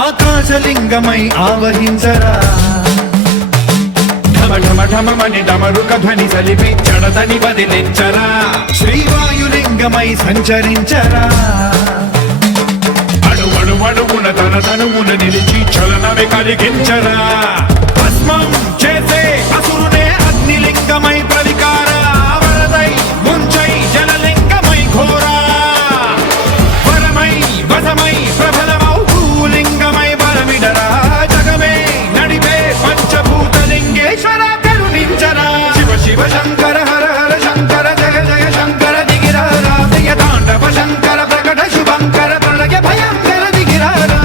ఆకాశలింగమై ఆవహించరా ఢమఢమఢమని డమరుక ధ్వని సలిపి జడదని వదిలించరా శ్రీవాయులింగమై సంచరించరా అణువణువున తన తనువున నిలిచి చలనమే కలిగించరా భస్మం చేసే అసురునే అగ్నిలింగమై ప్రవికార వరదై ముంచై జలలింగమై ఘోరా వరమై వసమై ప్రబలమౌ భూలింగమై బలమిడరా జగమే నడిపే పంచభూతలింగేశ్వర కరుణించరా శివ శివ శంకర హర హర శంకర జయ జయ శంకర దిగిరారా ప్రియ తాండవ శంకర ప్రకట శుభంకర ప్రళయ భయంకర దిగిరారా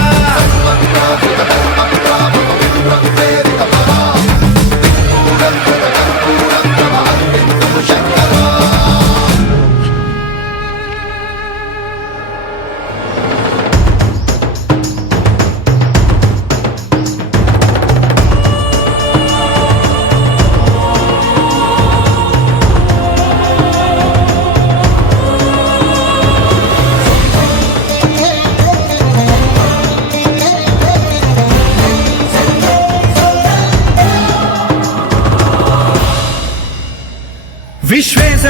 విశ్వేశ